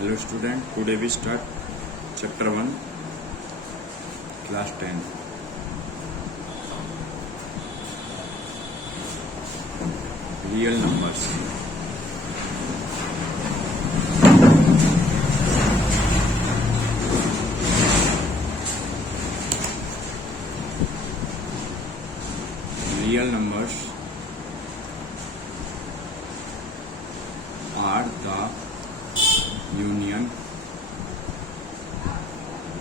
Hello student, today we start chapter 1, class 10. Real numbers. Real numbers are the union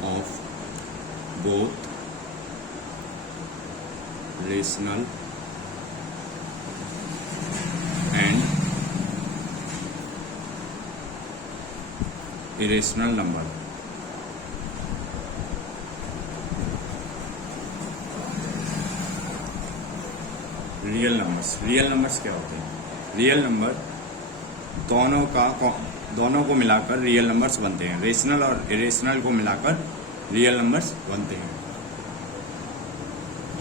of both rational and irrational number. Real numbers क्या होते हैं? Real number दोनों को मिलाकर real numbers बनते हैं। Rational और इरेशनल को मिलाकर रियल नंबर्स बनते हैं।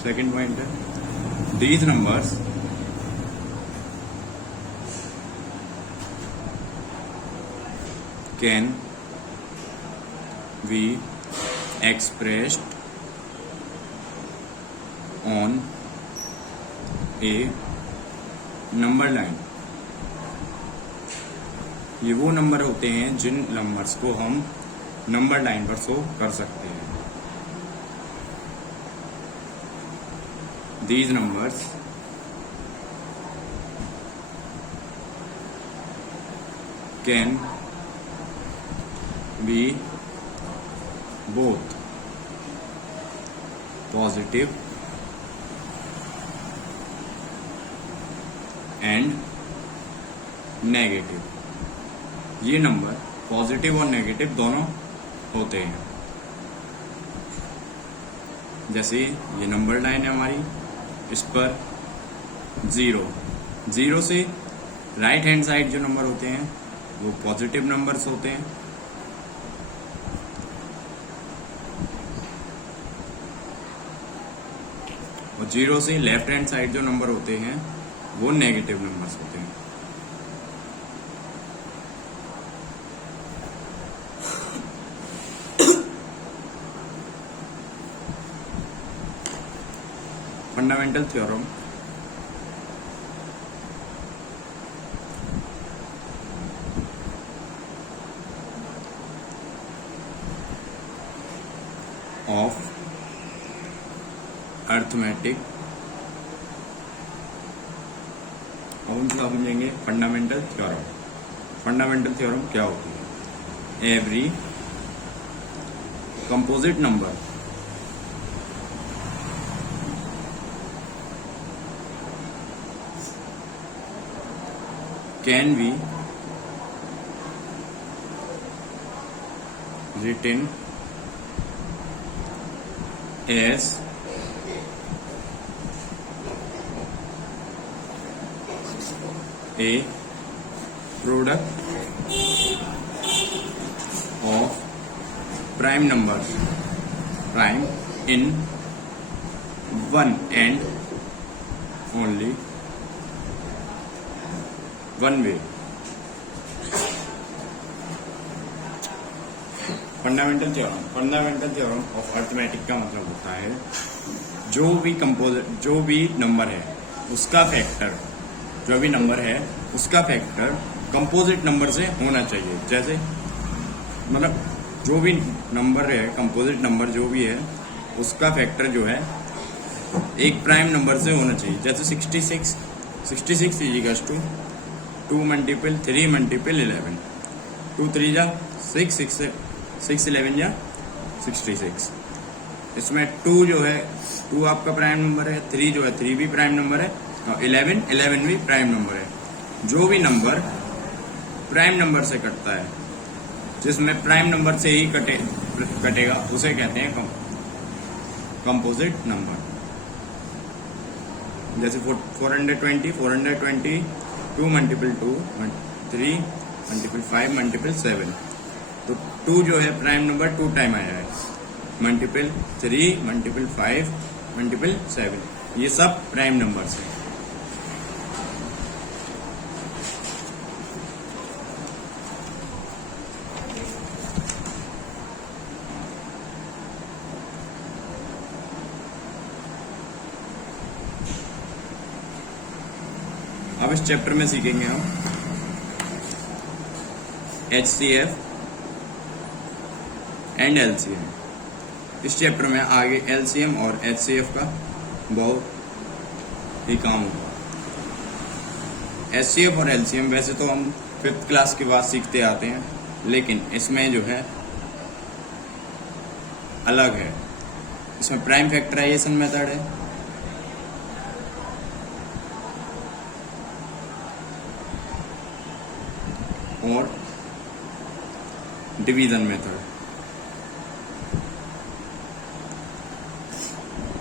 सेकंड पॉइंट है, these numbers can be expressed on A number line. ये वो नंबर होते हैं जिन नंबर्स को हम नंबर लाइन पर शो कर सकते हैं। These numbers can be both positive and negative. ये नंबर पॉजिटिव और नेगेटिव दोनों होते हैं। जैसे ये नंबर लाइन है हमारी, इस पर जीरो से राइट हैंड साइड जो नंबर होते हैं वो पॉजिटिव नंबर्स होते हैं, और जीरो से लेफ्ट हैंड साइड जो नंबर होते हैं वो नेगेटिव नंबर्स होते हैं। Fundamental theorem of arithmetic. अब हम समझेंगे फंडामेंटल थ्योरम। फंडामेंटल थ्योरम क्या होती है? Every composite number can be written as a product of prime numbers, prime in one and only one way. Fundamental theorem of arithmetic का मतलब होता है जो भी नंबर है उसका फैक्टर, जो भी नंबर है उसका फैक्टर कंपोजिट नंबर से होना चाहिए। जैसे मतलब जो भी नंबर है, कंपोजिट नंबर जो भी है उसका फैक्टर जो है एक प्राइम नंबर से होना चाहिए। जैसे 66 इजिकल्स टू 2 मल्टीपल 3 मल्टीपल 11, 2 3 जा 6 11 जा 66। इसमें 2 जो है 2 आपका प्राइम नंबर है, 3 जो है 3 भी प्राइम नंबर है, और 11 भी प्राइम नंबर है। जो भी नंबर प्राइम नंबर से कटता है, जिसमें प्राइम नंबर से ही कटेगा उसे कहते हैं कंपोजिट नंबर। जैसे 420 2 मल्टीपल 2 3 मल्टीपल 5 मल्टीपल 7, तो 2 जो है प्राइम नंबर 2 टाइम आया है, मल्टीपल 3 मल्टीपल 5 मल्टीपल 7, ये सब प्राइम नंबर्स हैं। अब इस चैप्टर में सीखेंगे हम HCF एंड LCM। इस चैप्टर में आगे LCM और HCF का बहुत ही काम होगा। HCF और LCM वैसे तो हम 5th क्लास के बाद सीखते आते हैं, लेकिन इसमें जो है अलग है। इसमें प्राइम फैक्टराइजेशन मेथड है, और डिवीजन मेथड।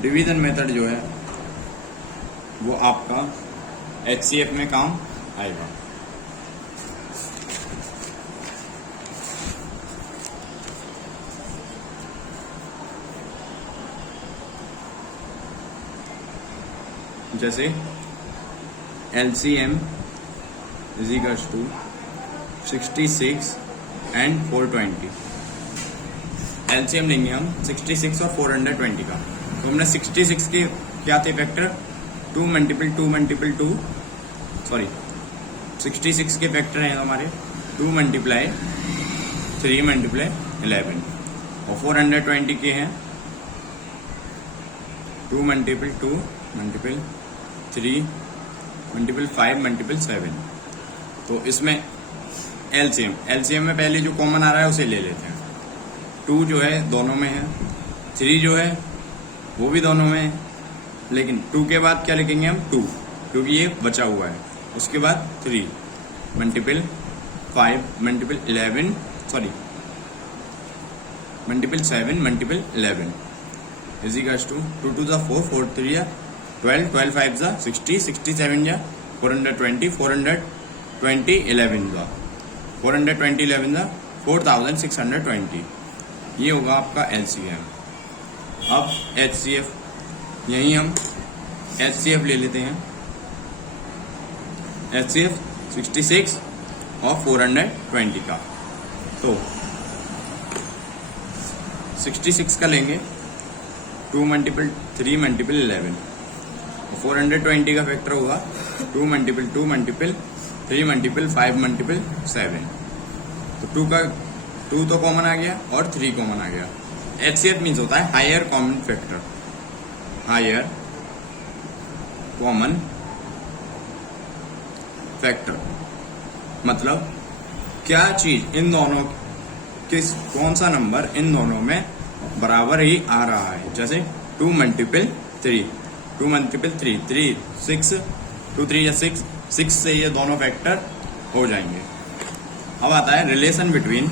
डिवीजन मेथड जो है वो आपका HCF में काम आएगा। जैसे LCM is equals to 66 and 420। LCM लेंगे हम 66 और 420 का। तो हमने 66 के क्या थे फैक्टर, 2 मल्टीपल 2 सॉरी 66 के फैक्टर हैं हमारे 2 मल्टीप्लाई 3 मल्टीप्लाई 11, और 420 के हैं 2 मल्टीपल 2 मल्टीपल 3 मल्टीपल 5 मल्टीपल 7। तो इसमें LCM में पहले जो कॉमन आ रहा है उसे ले लेते हैं। 2 जो है दोनों में है, 3 जो है वो भी दोनों में है, लेकिन 2 के बाद क्या लिखेंगे हम 2, क्योंकि ये बचा हुआ है। उसके बाद 3 multiple 5 multiple 11 sorry multiple 7 multiple 11 is equals to 2 to the 4 4 3 या 12 12 5 जा 60 67 जा 420 420 11 जा 420 11 जा 4620। ये होगा आपका LCM। अब HCF, यही हम HCF ले लेते हैं। HCF 66 और 420 का। तो 66 का लेंगे 2 मल्टीपल 3 मल्टीपल 11, और 420 का फैक्टर होगा 2 मल्टीपल 2 मल्टीपल 3 मल्टीपल 5 मल्टीपल 7। तो 2 तो कॉमन आ गया और 3 कॉमन आ गया। HCF मीन्स होता है higher common factor, higher common factor मतलब क्या चीज इन दोनों कौन सा नंबर इन दोनों में बराबर ही आ रहा है। जैसे 2 मल्टीपल 3 2 मल्टीपल 3 3 6 2 3 या 6 से ये दोनों फैक्टर हो जाएंगे। अब आता है relation between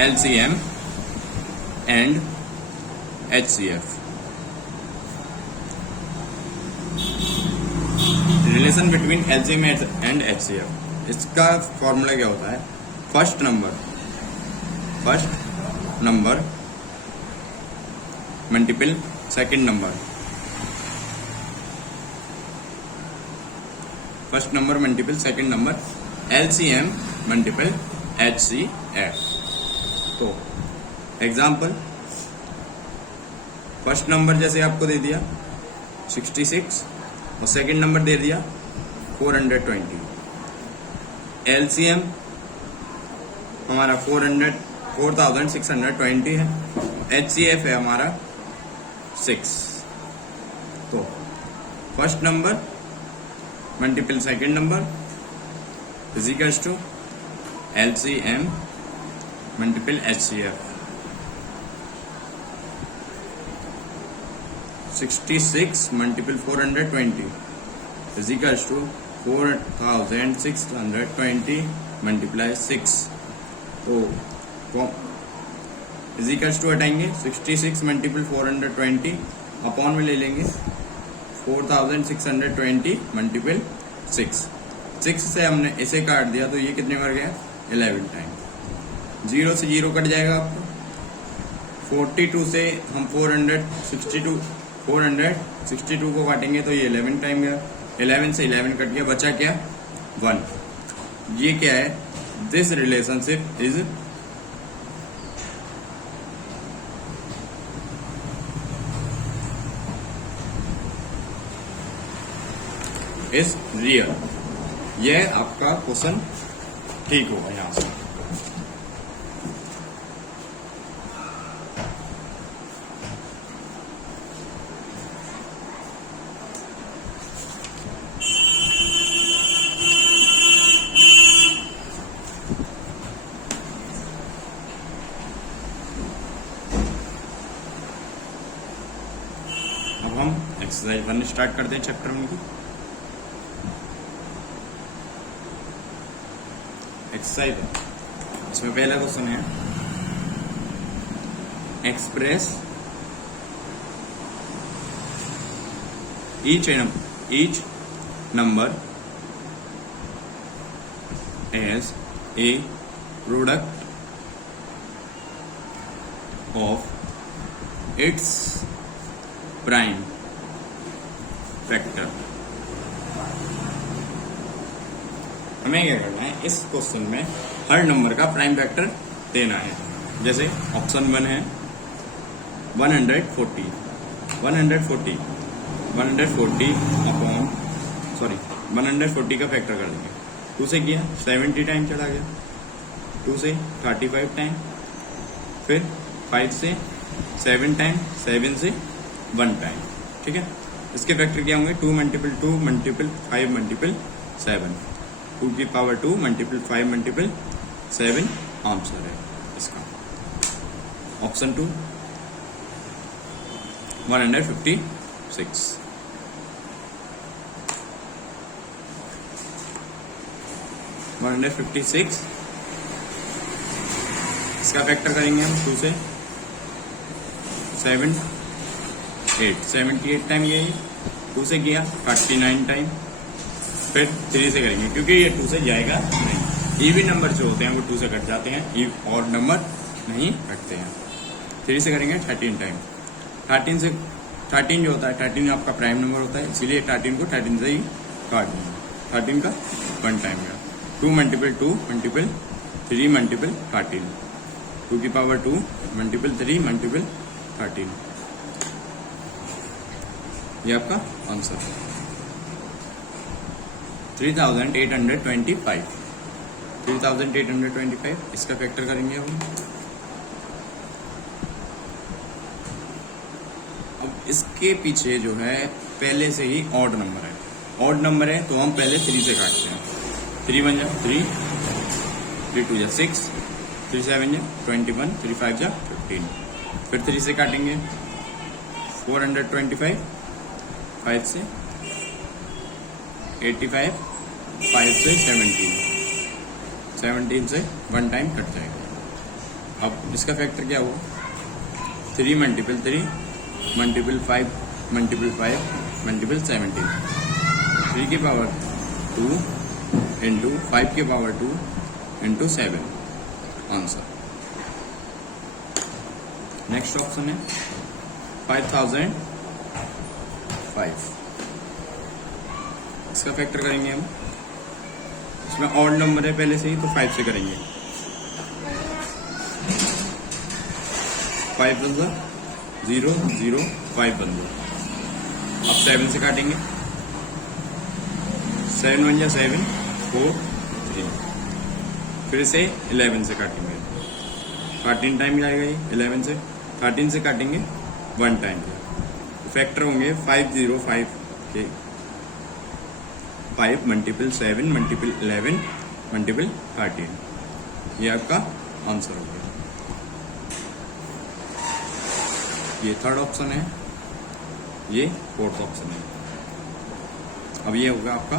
LCM and HCF। Relation between LCM and HCF, इसका फॉर्मूला क्या होता है, first number multiple second number, first number multiple second number, LCM multiple HCF। तो एग्जाम्पल, फर्स्ट नंबर जैसे आपको दे दिया 66 और सेकंड नंबर दे दिया 420। LCM हमारा 4620 है, HCF है हमारा 6। तो first number multiple second number is equals to LCM multiple HCF। 66 multiple 420 is equals to 4620 multiply 6। तो इज इक्वल्स टू हटाएंगे 66 मल्टीपल 420 अपॉन में ले लेंगे 4620 मल्टीपल 6 से हमने इसे काट दिया तो ये कितने बार गया 11 टाइम। 0 से 0 कट जाएगा आपको। 42 से हम 462 को काटेंगे तो ये 11 टाइम गया। 11 से 11 कट गया, बचा क्या 1। ये क्या है, this relationship is is real. यह आपका क्वेश्चन ठीक होगा यहां से। अब हम एक्सरसाइज 1 स्टार्ट करते हैं चैप्टर 1 की। एक्सरसाइज इसमें पहला क्वेश्चन है express each number as a product of its prime factor। हमें क्या करना है, इस क्वेश्चन में हर नंबर का प्राइम फैक्टर देना है। जैसे ऑप्शन 1 है 140 का फैक्टर कर देंगे। 2 से किया 70 टाइम चला गया, 2 से 35 टाइम, फिर 5 से 7 टाइम, 7 से 1 टाइम। ठीक है, इसके फैक्टर क्या होंगे 2 मल्टीपल 2 मल्टीपल 5 मल्टीपल 7, 2 की पावर 2 मल्टीपल 5 मल्टीपल 7 आंसर है इसका। ऑप्शन 2 156। इसका फैक्टर करेंगे हम 2 से 7 8 78 टाइम, ये 2 से किया 39 टाइम, फिर 3 से करेंगे क्योंकि ये 2 से जाएगा नहीं। इवन नंबर जो होते हैं वो 2 से कट जाते हैं, और नंबर नहीं कटते हैं। 3 से करेंगे 13 टाइम। 13 जो होता है 13 आपका प्राइम नंबर होता है, इसीलिए 13 को 13 से ही काट देंगे। 13 का 1 टाइम गया, 2 मल्टीपल 2 मल्टीपल 3 मल्टीपल 13, 2 की पावर 2 मल्टीपल 3 मल्टीपल 13, ये आपका आंसर है 3825। 3825 इसका फैक्टर करेंगे हम। अब इसके पीछे जो है पहले से ही ऑड नंबर है, तो हम पहले 3 से काटते हैं। 3 1 3, 3 2 6, 3 7 21, 3 5 15, फिर 3 से काटेंगे 425, 5 से 85, 5 से 17 से 1 टाइम कट जाएगा। अब इसका फैक्टर क्या हुआ 3 मल्टीपल 3 मल्टीपल 5 मल्टीपल 5 मल्टीपल 17, 3 की पावर 2 इंटू 5 की power 2 into 7 answer. Next option है 5005। इसका फैक्टर करेंगे हम। इसमें ऑड नंबर है पहले से ही, तो 5 से करेंगे। 5 बंदा 0 0 5 बंदा। अब 7 से काटेंगे, 7 1 7 4 3, फिर से 11 से काटेंगे। 13 टाइम जाएगा ये 11 से, 13 से काटेंगे 1 टाइम। फैक्टर होंगे 505 के 5 मल्टीपल 7 मल्टीपल 11 मल्टीपल 13, ये आपका आंसर हो गया। ये थर्ड ऑप्शन है, ये फोर्थ ऑप्शन है। अब ये होगा आपका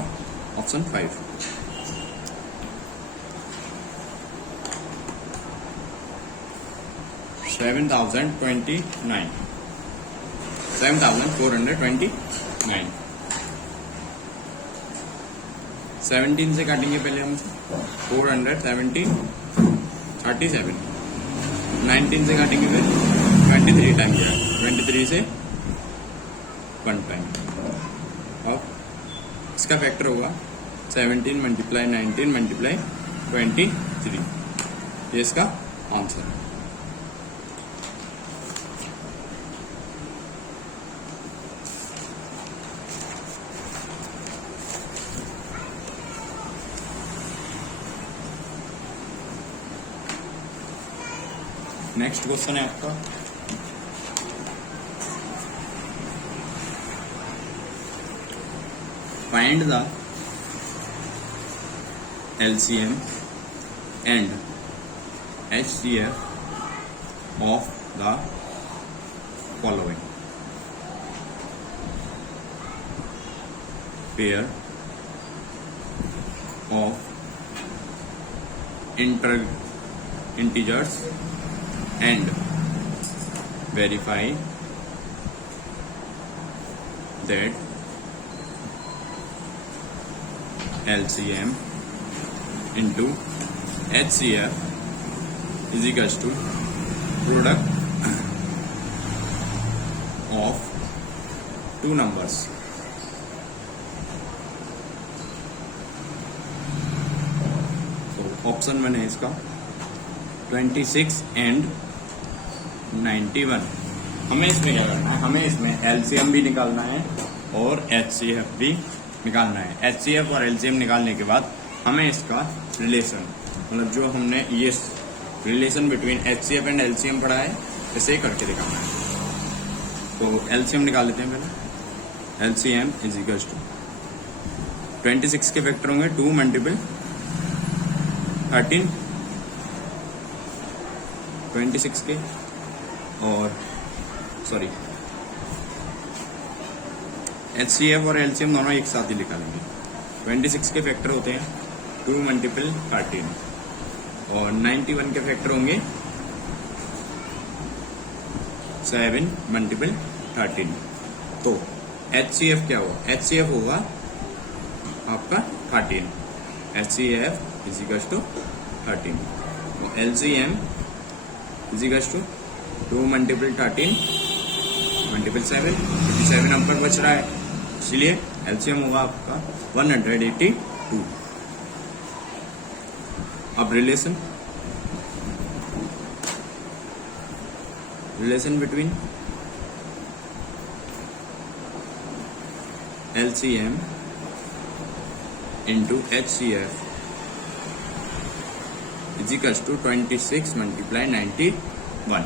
ऑप्शन 5। $7,429 17 से काटेंगे पहले हम 470 37, 19 से काटेंगे फिर 23 टाइम गया, 23 से 1 टाइम। अब इसका फैक्टर होगा 17 मल्टीप्लाई 19 मल्टीप्लाई 23, ये इसका आंसर है। नेक्स्ट क्वेश्चन है आपका find the LCM and HCF of the following pair of integers and verify that LCM into HCF is equals to product of two numbers. So option 1 है इसका 26 and 91। हमें इसमें क्या करना है, हमें इसमें LCM भी निकालना है और HCF भी निकालना है। HCF और LCM निकालने के बाद हमें इसका रिलेशन, मतलब जो हमने ये relation between HCF and LCM पढ़ा है, इसे करके दिखाना है। तो LCM निकाल लेते हैं पहले। LCM इज इक्वल्स टू 26 के फैक्टर होंगे 2 मल्टीपल 13, 26 के और सॉरी HCF और LCM दोनों एक साथ ही निकालेंगे। 26 के फैक्टर होते हैं 2 मल्टीपल 13 और 91 के फैक्टर होंगे 7 मल्टीपल 13। तो HCF क्या होगा, HCF होगा आपका 13, HCF इज इक्वल्स टू 13। तो LCM is equals to 2 multiple 13 multiple 7, क्योंकि 7 नंबर बच रहा है, इसलिए LCM होगा आपका 182। अब relation between LCM into HCF is equals to 26 multiply 91।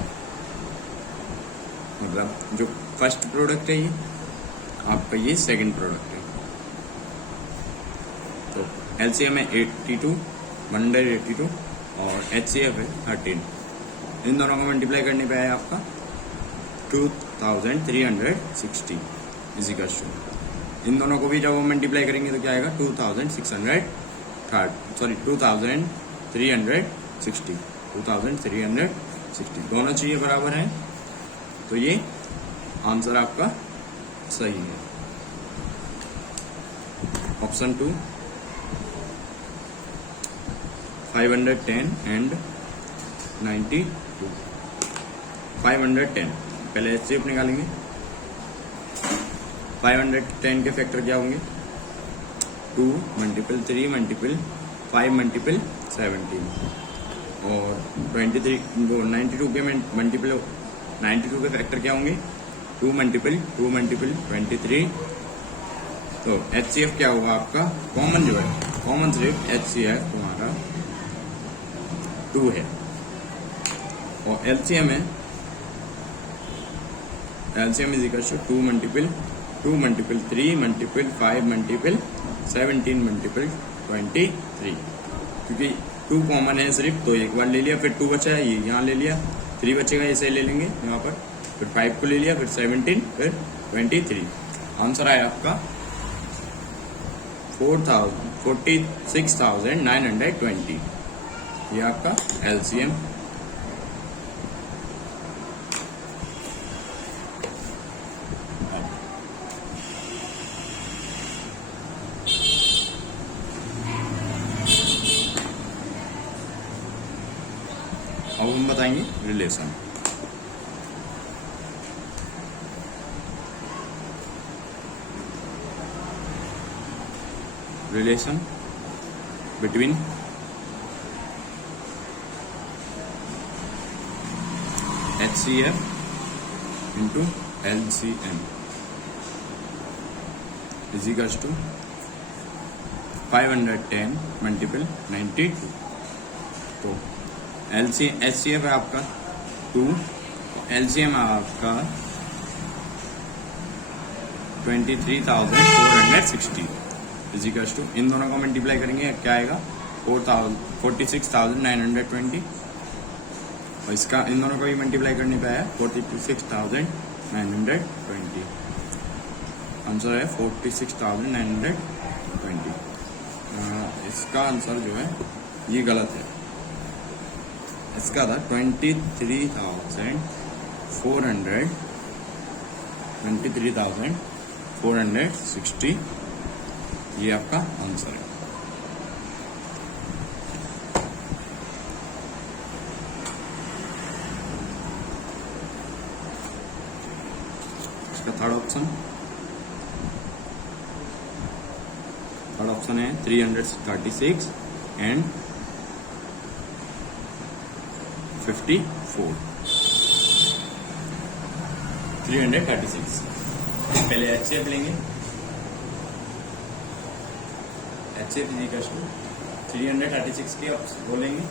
मतलब जो फर्स्ट प्रोडक्ट है ये आपका, ये सेकंड प्रोडक्ट है। तो LCM है 82 182 और HCF है 13। इन दोनों को मल्टीप्लाई करने पे आया आपका 2360 इज इक्वल्स टू, इन दोनों को भी जब हम मल्टीप्लाई करेंगे तो क्या आएगा 2360 दोनों चीजें बराबर हैं, तो ये आंसर आपका सही है। Option 2 510 and 92। 510 पहले HCF निकालेंगे। 510 के फैक्टर क्या होंगे 2 मल्टीपल 3 मल्टीपल 5 मल्टीपल 17 और 92 के मल्टीपल 92 के फैक्टर क्या होंगे 2 मल्टीपल 23। तो HCF क्या होगा आपका, कॉमन जो है, कॉमन सिर्फ HCF तुम्हारा 2 है और LCM है, LCM is equal to 2 multiple 3 multiple 5 multiple 17 multiple 23। क्योंकि 2 कॉमन है सिर्फ, तो एक बार ले लिया, फिर 2 बचा है, ये यहाँ ले लिया, 3 बचेगा, इसे ले लेंगे यहाँ पर, फिर 5 को ले लिया, फिर 17, फिर 23। आंसर आया आपका 46,920। ये आपका LCM। अब हम बताएंगे relation. Relation between HCF into LCM is equals to 510 multiple 92। तो HCF है आपका 2, एलसीएम आपका 23,460 इजिकल्स टू, इन दोनों को मल्टीप्लाई करेंगे क्या आएगा 46,920, और इसका इन दोनों को भी मल्टीप्लाई करने पे आया 46,920, आंसर है 46,920। इसका आंसर जो है ये गलत है, इसका था 23,460, ये आपका आंसर है। इसका थर्ड ऑप्शन है 336 एंड 54, 336। पहले HCF लेंगे, HCF इक्वल्स टू 336 के आप बोलेंगे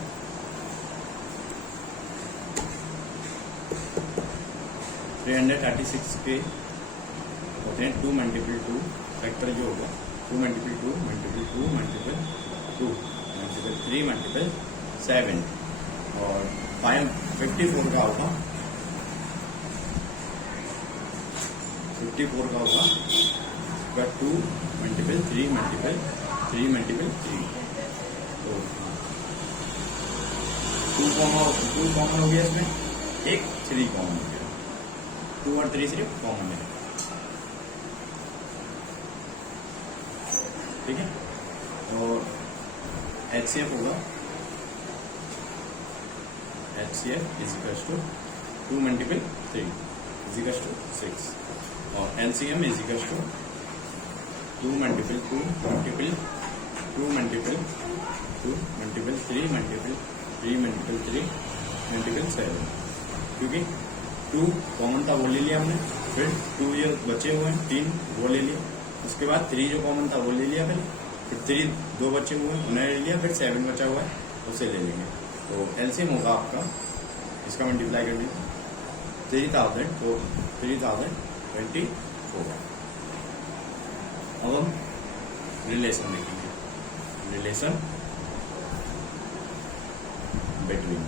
336 के होते हैं 2 मल्टीपल 2, फैक्टर जो होगा 2 multiple 2 multiple 2 multiple 2 multiple 3 multiple 7, और 54 का होगा 54 का होगा 2 मल्टीपल 3 मल्टीपल 3 मल्टीपल 3, तो 2 कॉमन हो गया इसमें, एक 3 कॉमन हो गया, 2 और 3 सिर्फ कॉमन है, ठीक है। और HCF होगा HCF is equals to 2 multiple 3 is equals to 6, और LCM is equals to 2 multiple 2 multiple 2 multiple 2 multiple 3 multiple 3 multiple 3 multiple 7, क्योंकि 2 कॉमन था वो ले लिया हमने, फिर 2 ये बचे हुए हैं 3 वो ले लिया, उसके बाद 3 जो कॉमन था वो ले लिया पहले, फिर 3 2 बचे हुए हैं उन्हें ले लिया, फिर 7 बचा हुआ है उसे ले लेंगे। तो एलसीएम होगा आपका, इसका मल्टीप्लाई कर लीजिए 3000 तो 3024। अब हम रिलेशन देखेंगे, रिलेशन बिटवीन,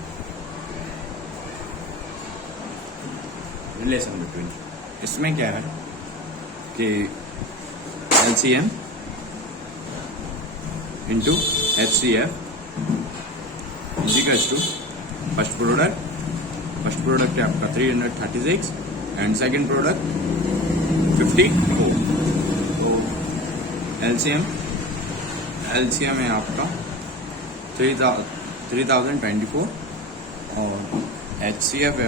इसमें क्या है कि LCM into HCF equals to first product है आपका 336 एंड सेकंड प्रोडक्ट 54, तो एलसीएम है आपका 3024 और HCF है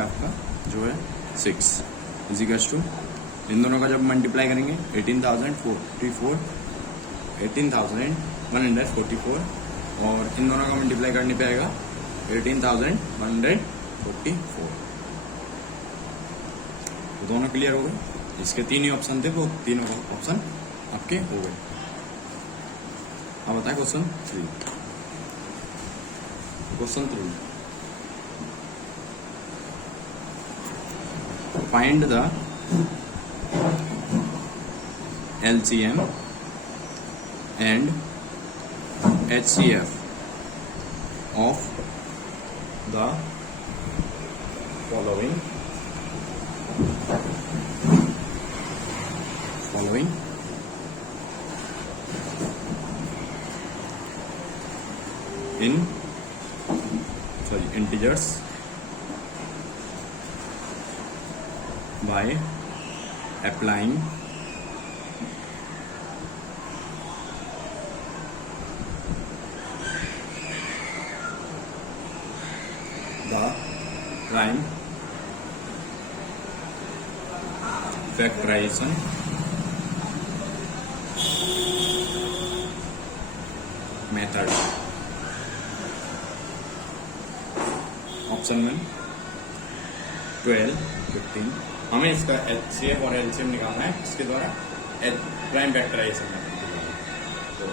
आपका जो है 6 इजिकल्स टू, इन दोनों का जब मल्टीप्लाई करेंगे 18,144 और इन दोनों का मल्टीप्लाई करने पे आएगा 18,144, तो दोनों क्लियर हो गए। इसके 3 ही ऑप्शन थे, वो तीनों ऑप्शन आपके हो गए। अब बताए question 3। Find the LCM and HCF of the following integers by applying the prime factorization method. Option 1 12, 15 हमें इसका HCF और LCM निकालना है, इसके द्वारा प्राइम फैक्टराइजेशन है। तो